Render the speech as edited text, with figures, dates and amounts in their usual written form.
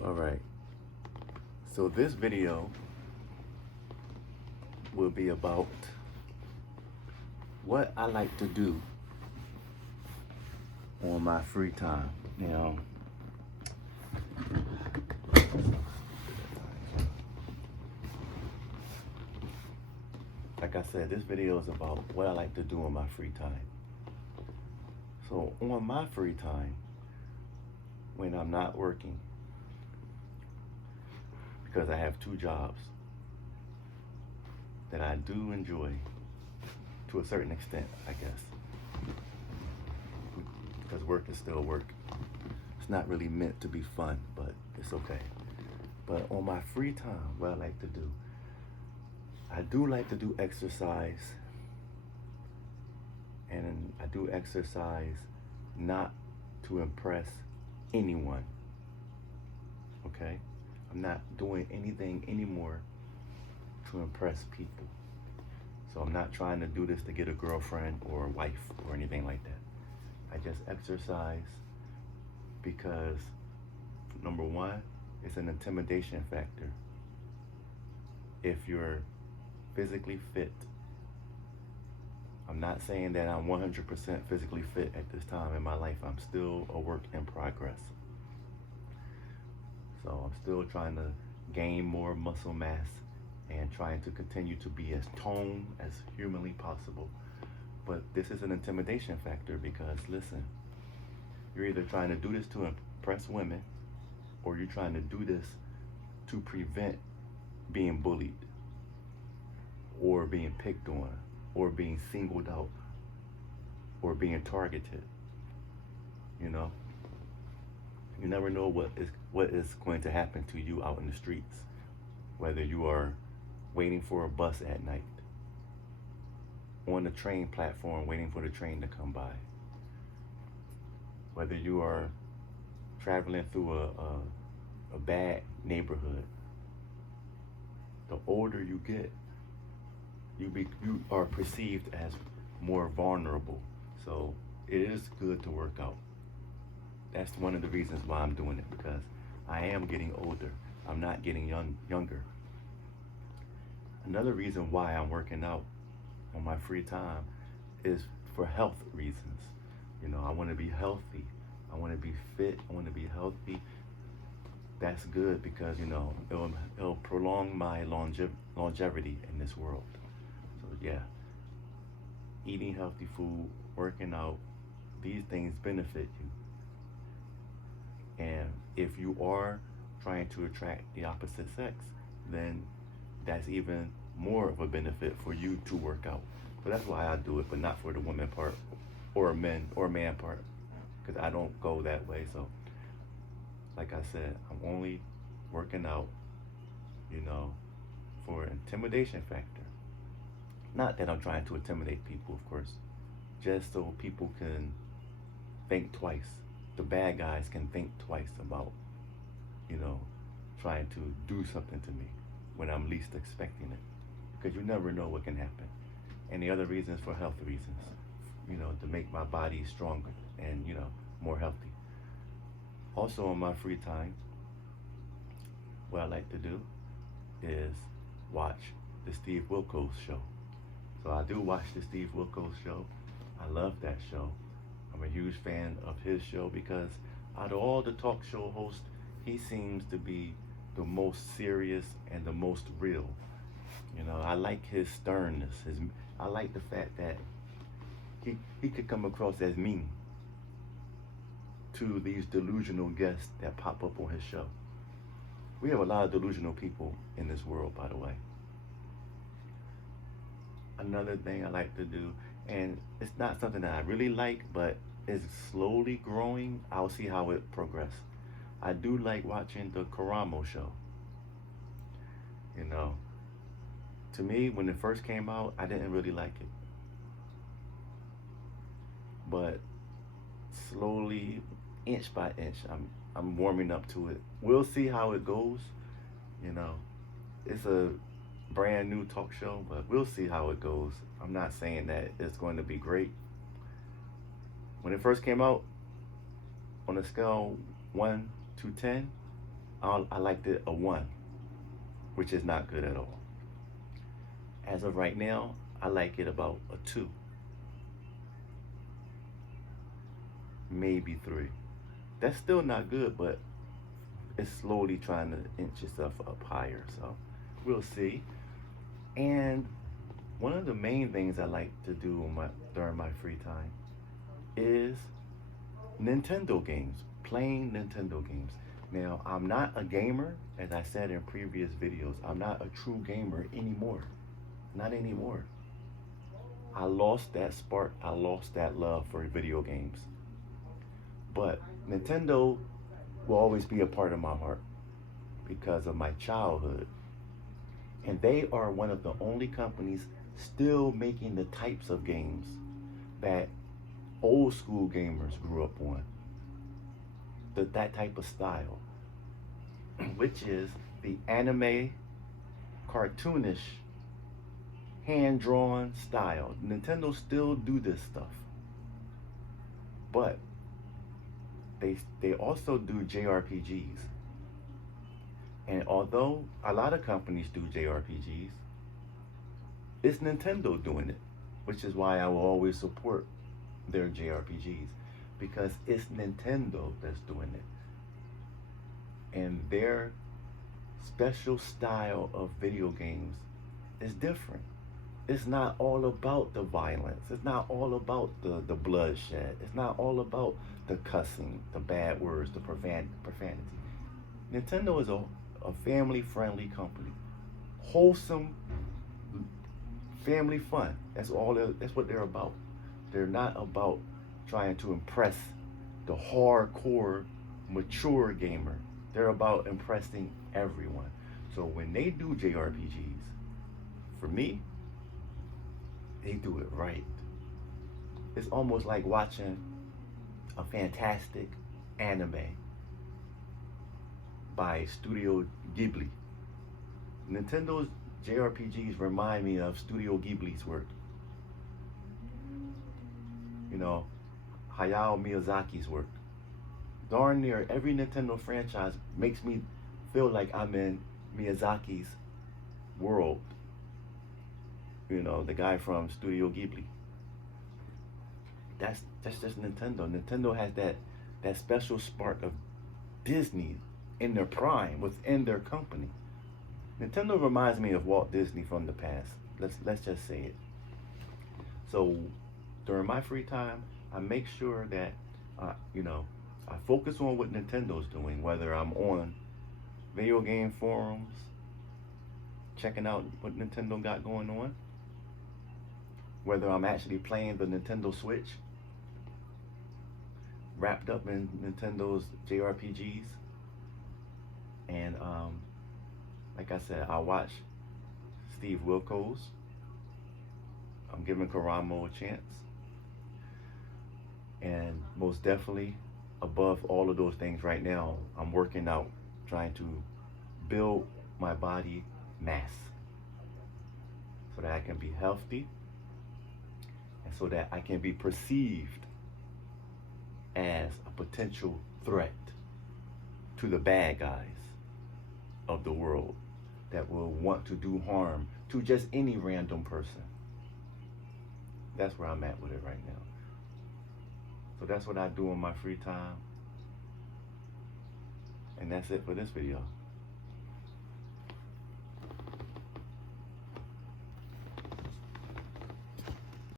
Alright, so this video will be about what I like to do on my free time. Like I said, this video is about what I like to do on my free time. So on my free time, when I'm not working, because I have two jobs that I do enjoy to a certain extent, I guess. Because work is still work. It's not really meant to be fun, but it's okay. But on my free time, what I like to do, I do like to do exercise, and I do exercise not to impress anyone, okay? I'm not doing anything anymore to impress people. So I'm not trying to do this to get a girlfriend or a wife or anything like that. I just exercise because, number one, it's an intimidation factor. If you're physically fit, I'm not saying that I'm 100% physically fit at this time in my life. I'm still a work in progress. So I'm still trying to gain more muscle mass and trying to continue to be as toned as humanly possible. But this is an intimidation factor because, listen, you're either trying to do this to impress women or you're trying to do this to prevent being bullied or being picked on or being singled out or being targeted. You never know what is going to happen to you out in the streets, whether you are waiting for a bus at night, on the train platform waiting for the train to come by, whether you are traveling through a bad neighborhood. The older you get, you are perceived as more vulnerable. So it is good to work out. That's one of the reasons why I'm doing it, because I am getting older. I'm not getting younger. Another reason why I'm working out on my free time is for health reasons. I want to be healthy. I want to be fit. I want to be healthy. That's good because, it'll prolong my longevity in this world. So yeah, eating healthy food, working out, these things benefit you. And if you are trying to attract the opposite sex, then that's even more of a benefit for you to work out. So that's why I do it, but not for the woman part or man part, because I don't go that way. So like I said, I'm only working out, for intimidation factor. Not that I'm trying to intimidate people, of course, just so people can think twice. The bad guys can think twice about, trying to do something to me when I'm least expecting it. Because you never know what can happen. And the other reasons for health reasons, to make my body stronger and, more healthy. Also on my free time, what I like to do is watch the Steve Wilkos show. So I do watch the Steve Wilkos show. I love that show. I'm a huge fan of his show because out of all the talk show hosts, he seems to be the most serious and the most real. I like his sternness. I like the fact that he could come across as mean to these delusional guests that pop up on his show. We have a lot of delusional people in this world, by the way. Another thing I like to do, and it's not something that I really like, but it's slowly growing. I'll see how it progresses. I do like watching the Karamo show. To me, when it first came out, I didn't really like it. But slowly, inch by inch, I'm warming up to it. We'll see how it goes. It's a brand new talk show, but we'll see how it goes. I'm not saying that it's going to be great. When it first came out, on a scale 1 to 10, I liked it a 1, which is not good at all. As of right now, I like it about a 2, maybe 3. That's still not good, but it's slowly trying to inch itself up higher. So we'll see. And one of the main things I like to do during my free time is Nintendo games, playing Nintendo games. Now, I'm not a gamer, as I said in previous videos. I'm not a true gamer anymore. Not anymore. I lost that spark. I lost that love for video games. But Nintendo will always be a part of my heart because of my childhood. And they are one of the only companies still making the types of games that old school gamers grew up on. That type of style, which is the anime, cartoonish, hand-drawn style. Nintendo still do this stuff, but they also do JRPGs. And although a lot of companies do JRPGs, it's Nintendo doing it, which is why I will always support their JRPGs, because it's Nintendo that's doing it. And their special style of video games is different. It's not all about the violence. It's not all about the bloodshed. It's not all about the cussing, the bad words, the profanity. Nintendo is a family-friendly company. Wholesome family fun. That's what they're about. They're not about trying to impress the hardcore, mature gamer. They're about impressing everyone. So when they do JRPGs, for me, they do it right. It's almost like watching a fantastic anime by Studio Ghibli. Nintendo's JRPGs remind me of Studio Ghibli's work. You know, Hayao Miyazaki's work. Darn near every Nintendo franchise makes me feel like I'm in Miyazaki's world. You know, the guy from Studio Ghibli. That's just Nintendo. Nintendo has that special spark of Disney in their prime, within their company. Nintendo reminds me of Walt Disney from the past. Let's just say it. So during my free time, I make sure that I focus on what Nintendo's doing, whether I'm on video game forums, checking out what Nintendo got going on, whether I'm actually playing the Nintendo Switch, wrapped up in Nintendo's JRPGs, and like I said, I watch Steve Wilkos. I'm giving Karamo a chance. And most definitely, above all of those things right now, I'm working out, trying to build my body mass so that I can be healthy and so that I can be perceived as a potential threat to the bad guys of the world that will want to do harm to just any random person. That's where I'm at with it right now. So that's what I do in my free time. And that's it for this video.